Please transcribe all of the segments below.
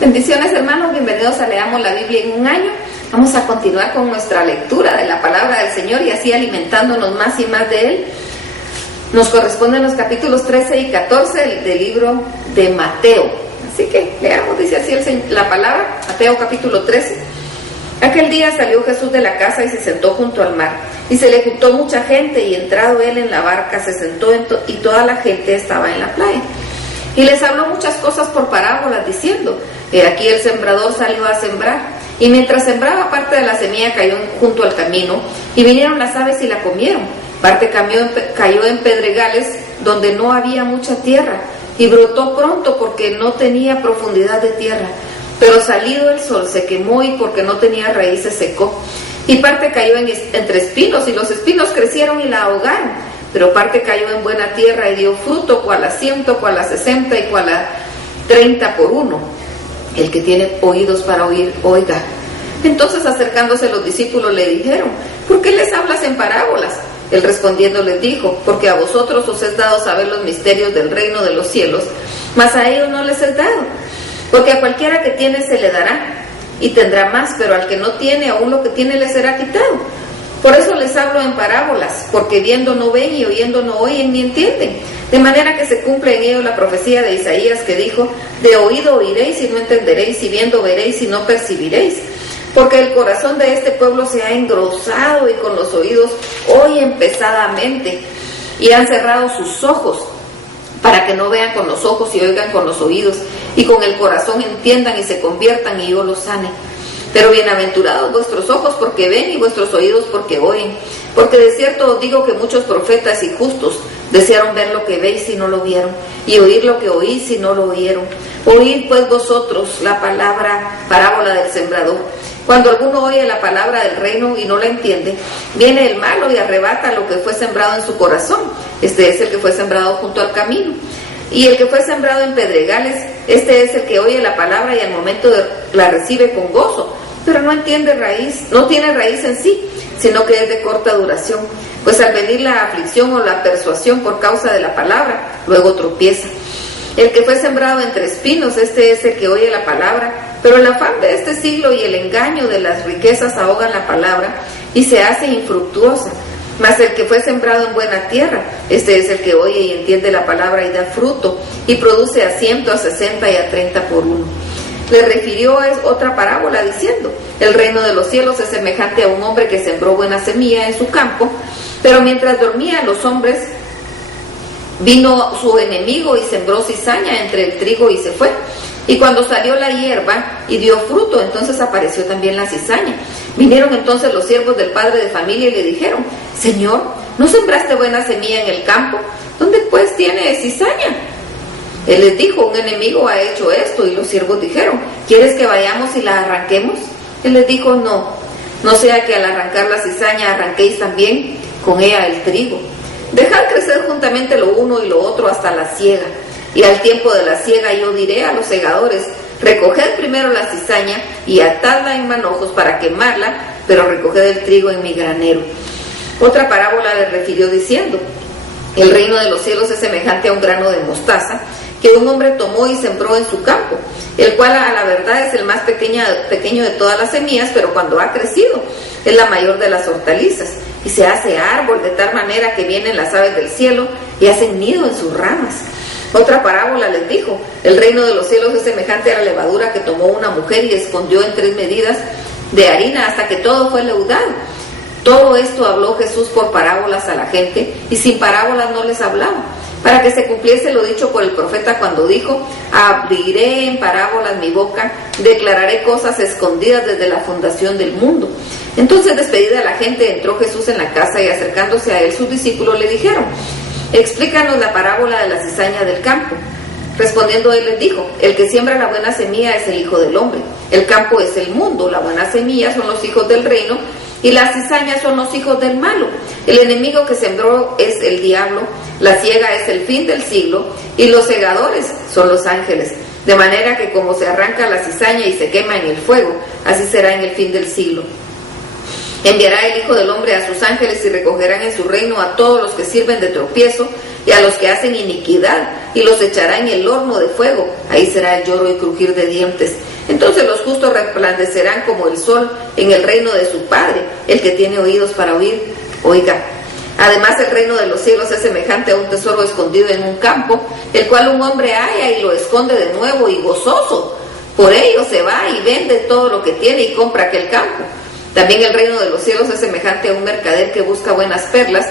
Bendiciones, hermanos, bienvenidos a Leamos la Biblia en un año. Vamos a continuar con nuestra lectura de la palabra del Señor y así alimentándonos más y más de Él. Nos corresponden los capítulos 13 y 14 del libro de Mateo. Así que leamos, dice así la palabra, Mateo capítulo 13. Aquel día salió Jesús de la casa y se sentó junto al mar, y se le juntó mucha gente, y entrado él en la barca se sentó y toda la gente estaba en la playa. Y les habló muchas cosas por parábolas, diciendo: He aquí el sembrador salió a sembrar, y mientras sembraba, parte de la semilla cayó junto al camino, y vinieron las aves y la comieron. Parte cayó en pedregales, donde no había mucha tierra, y brotó pronto porque no tenía profundidad de tierra. Pero salido el sol se quemó, y porque no tenía raíz se secó. Y parte cayó entre espinos, y los espinos crecieron y la ahogaron. Pero parte cayó en buena tierra y dio fruto, cual a 100, cual a 60 y cual a 30 por uno. El que tiene oídos para oír, oiga. Entonces, acercándose los discípulos, le dijeron: ¿Por qué les hablas en parábolas? Él respondiendo les dijo: Porque a vosotros os es dado saber los misterios del reino de los cielos, mas a ellos no les es dado. Porque a cualquiera que tiene se le dará, y tendrá más, pero al que no tiene, aún lo que tiene le será quitado. Por eso les hablo en parábolas, porque viendo no ven y oyendo no oyen ni entienden. De manera que se cumple en ellos la profecía de Isaías, que dijo: De oído oiréis y no entenderéis, y viendo veréis y no percibiréis. Porque el corazón de este pueblo se ha engrosado, y con los oídos oyen pesadamente, y han cerrado sus ojos, para que no vean con los ojos y oigan con los oídos, y con el corazón entiendan y se conviertan, y yo los sane. Pero bienaventurados vuestros ojos porque ven, y vuestros oídos porque oyen. Porque de cierto os digo que muchos profetas y justos desearon ver lo que veis y no lo vieron, y oír lo que oís y no lo oyeron. Oíd pues vosotros la parábola del sembrador. Cuando alguno oye la palabra del reino y no la entiende, viene el malo y arrebata lo que fue sembrado en su corazón. Este es el que fue sembrado junto al camino. Y el que fue sembrado en pedregales, este es el que oye la palabra y al momento la recibe con gozo, pero no tiene raíz en sí, sino que es de corta duración. Pues al venir la aflicción o la persuasión por causa de la palabra, luego tropieza. El que fue sembrado entre espinos, este es el que oye la palabra, pero el afán de este siglo y el engaño de las riquezas ahogan la palabra y se hace infructuosa. Mas el que fue sembrado en buena tierra, este es el que oye y entiende la palabra y da fruto, y produce a 100, a 60 y a 30 por uno. Le refirió otra parábola diciendo: El reino de los cielos es semejante a un hombre que sembró buena semilla en su campo, pero mientras dormían los hombres, vino su enemigo y sembró cizaña entre el trigo y se fue. Y cuando salió la hierba y dio fruto, entonces apareció también la cizaña. Vinieron entonces los siervos del padre de familia y le dijeron: Señor, ¿no sembraste buena semilla en el campo? ¿Dónde pues tiene cizaña? Él les dijo: Un enemigo ha hecho esto. Y los siervos dijeron: ¿Quieres que vayamos y la arranquemos? Él les dijo: No sea que al arrancar la cizaña arranquéis también con ella el trigo. Dejad crecer juntamente lo uno y lo otro hasta la siega. Y al tiempo de la siega yo diré a los segadores: Recoged primero la cizaña y atadla en manojos para quemarla, pero recoged el trigo en mi granero. Otra parábola le refirió diciendo: El reino de los cielos es semejante a un grano de mostaza, que un hombre tomó y sembró en su campo, el cual a la verdad es el más pequeño de todas las semillas, pero cuando ha crecido es la mayor de las hortalizas, y se hace árbol de tal manera que vienen las aves del cielo y hacen nido en sus ramas. Otra parábola les dijo: El reino de los cielos es semejante a la levadura que tomó una mujer y escondió en 3 medidas de harina hasta que todo fue leudado. Todo esto habló Jesús por parábolas a la gente, y sin parábolas no les hablaba, para que se cumpliese lo dicho por el profeta cuando dijo: Abriré en parábolas mi boca, declararé cosas escondidas desde la fundación del mundo. Entonces, despedida la gente, entró Jesús en la casa, y acercándose a él sus discípulos le dijeron: Explícanos la parábola de la cizaña del campo. Respondiendo él les dijo: El que siembra la buena semilla es el Hijo del Hombre. El campo es el mundo, la buena semilla son los hijos del reino, y las cizañas son los hijos del malo. El enemigo que sembró es el diablo, la siega es el fin del siglo, y los segadores son los ángeles. De manera que como se arranca la cizaña y se quema en el fuego, así será en el fin del siglo. Enviará el Hijo del Hombre a sus ángeles y recogerán en su reino a todos los que sirven de tropiezo y a los que hacen iniquidad, y los echará en el horno de fuego. Ahí será el lloro y crujir de dientes. Entonces los justos resplandecerán como el sol en el reino de su Padre. El que tiene oídos para oír, oiga. Además, el reino de los cielos es semejante a un tesoro escondido en un campo, el cual un hombre halla y lo esconde de nuevo, y gozoso por ello se va y vende todo lo que tiene y compra aquel campo. También el reino de los cielos es semejante a un mercader que busca buenas perlas,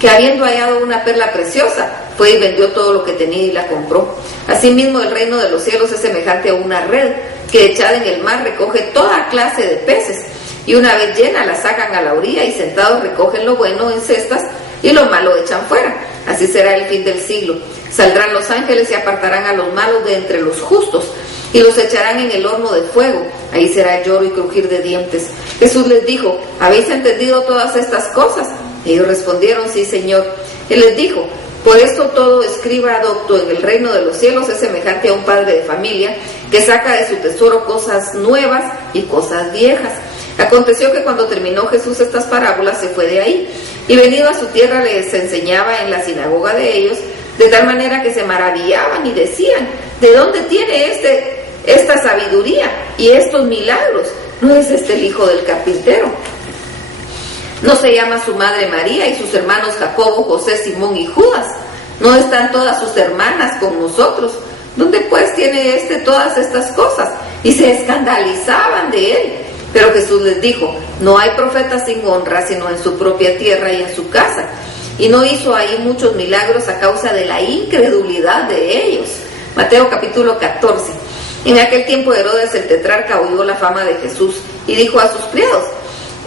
que habiendo hallado una perla preciosa, fue y vendió todo lo que tenía y la compró. Asimismo, el reino de los cielos es semejante a una red que echada en el mar recoge toda clase de peces, y una vez llena la sacan a la orilla, y sentados recogen lo bueno en cestas y lo malo echan fuera. Así será el fin del siglo. Saldrán los ángeles y apartarán a los malos de entre los justos, y los echarán en el horno de fuego. Ahí será el lloro y crujir de dientes. Jesús les dijo: ¿habéis entendido todas estas cosas? Ellos respondieron: sí, Señor. Él les dijo: por esto todo escriba docto en el reino de los cielos es semejante a un padre de familia que saca de su tesoro cosas nuevas y cosas viejas. Aconteció que cuando terminó Jesús estas parábolas se fue de ahí, y venido a su tierra les enseñaba en la sinagoga de ellos, de tal manera que se maravillaban y decían: ¿de dónde tiene esta sabiduría y estos milagros? ¿No es este el hijo del carpintero? ¿No se llama su madre María y sus hermanos Jacobo, José, Simón y Judas? ¿No están todas sus hermanas con nosotros? ¿Dónde pues tiene todas estas cosas? Y se escandalizaban de él. Pero Jesús les dijo: no hay profeta sin honra sino en su propia tierra y en su casa. Y no hizo ahí muchos milagros a causa de la incredulidad de ellos. Mateo capítulo 14. En aquel tiempo Herodes el tetrarca oyó la fama de Jesús y dijo a sus criados: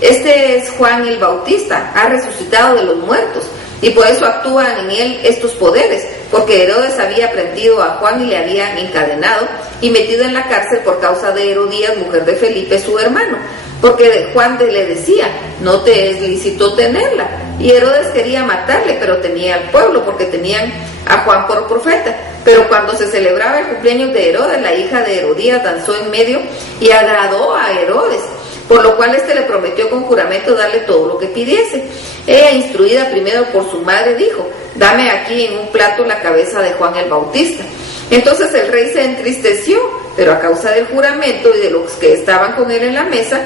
este es Juan el Bautista, ha resucitado de los muertos, y por eso actúan en él estos poderes, porque Herodes había prendido a Juan y le habían encadenado y metido en la cárcel por causa de Herodías, mujer de Felipe, su hermano, porque Juan le decía: no te es lícito tenerla. Y Herodes quería matarle, pero temía al pueblo, porque tenían a Juan por profeta. Pero cuando se celebraba el cumpleaños de Herodes, la hija de Herodías danzó en medio y agradó a Herodes, por lo cual éste le prometió con juramento darle todo lo que pidiese. Ella, instruida primero por su madre, dijo: dame aquí en un plato la cabeza de Juan el Bautista. Entonces el rey se entristeció, pero a causa del juramento y de los que estaban con él en la mesa,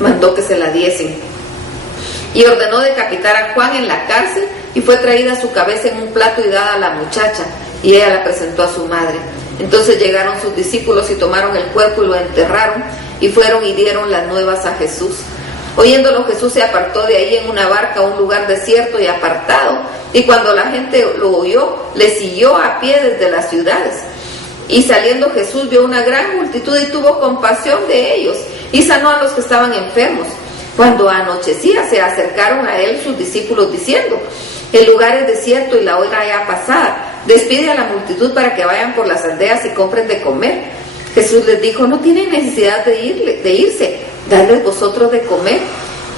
mandó que se la diesen. Y ordenó decapitar a Juan en la cárcel, y fue traída su cabeza en un plato y dada a la muchacha, y ella la presentó a su madre. Entonces llegaron sus discípulos y tomaron el cuerpo y lo enterraron, y fueron y dieron las nuevas a Jesús. Oyéndolo, Jesús se apartó de ahí en una barca a un lugar desierto y apartado, y cuando la gente lo oyó, le siguió a pie desde las ciudades. Y saliendo Jesús vio una gran multitud y tuvo compasión de ellos, y sanó a los que estaban enfermos. Cuando anochecía, se acercaron a él sus discípulos diciendo: el lugar es desierto y la hora ya pasada, despide a la multitud para que vayan por las aldeas y compren de comer. Jesús les dijo: no tienen necesidad de irse, dadles vosotros de comer.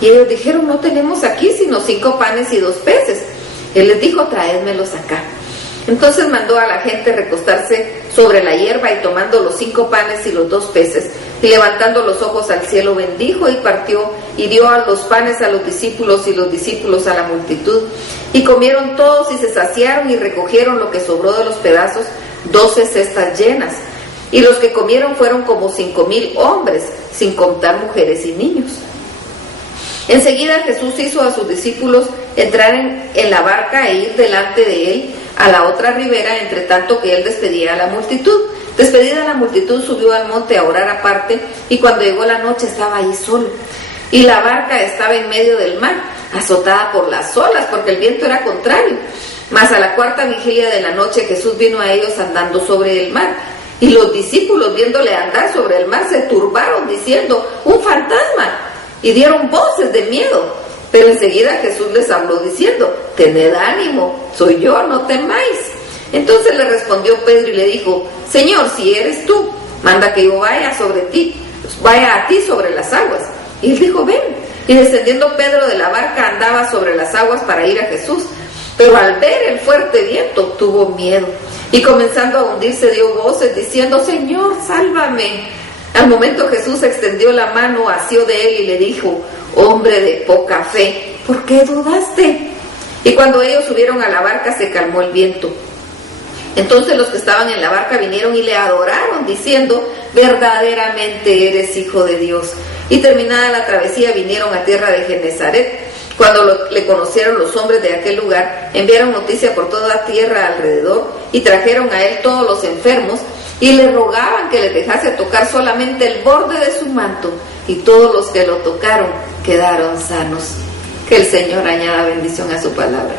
Y ellos dijeron: no tenemos aquí sino 5 panes y 2 peces. Él les dijo: traédmelos acá. Entonces mandó a la gente recostarse sobre la hierba, y tomando los 5 panes y los 2 peces, y levantando los ojos al cielo, bendijo y partió, y dio a los panes a los discípulos y los discípulos a la multitud. Y comieron todos y se saciaron, y recogieron lo que sobró de los pedazos, 12 cestas llenas. Y los que comieron fueron como 5,000 hombres, sin contar mujeres y niños. Enseguida Jesús hizo a sus discípulos entrar en la barca e ir delante de él a la otra ribera, entre tanto que él despedía a la multitud. Despedida la multitud, subió al monte a orar aparte, y cuando llegó la noche estaba ahí solo. Y la barca estaba en medio del mar, azotada por las olas, porque el viento era contrario. Mas a la 4ª vigilia de la noche Jesús vino a ellos andando sobre el mar. Y los discípulos, viéndole andar sobre el mar, se turbaron diciendo: ¡un fantasma! Y dieron voces de miedo. Pero enseguida Jesús les habló diciendo: tened ánimo, soy yo, no temáis. Entonces le respondió Pedro y le dijo: Señor, si eres tú, manda que yo vaya a ti sobre las aguas. Y él dijo: ven. Y descendiendo Pedro de la barca, andaba sobre las aguas para ir a Jesús. Pero al ver el fuerte viento, tuvo miedo, y comenzando a hundirse dio voces diciendo: Señor, sálvame. Al momento Jesús extendió la mano, asió de él y le dijo: hombre de poca fe, ¿por qué dudaste? Y cuando ellos subieron a la barca se calmó el viento. Entonces los que estaban en la barca vinieron y le adoraron, diciendo: verdaderamente eres hijo de Dios. Y terminada la travesía vinieron a tierra de Genesaret. Cuando le conocieron los hombres de aquel lugar, enviaron noticia por toda tierra alrededor y trajeron a él todos los enfermos y le rogaban que les dejase tocar solamente el borde de su manto, y todos los que lo tocaron quedaron sanos. Que el Señor añada bendición a su palabra.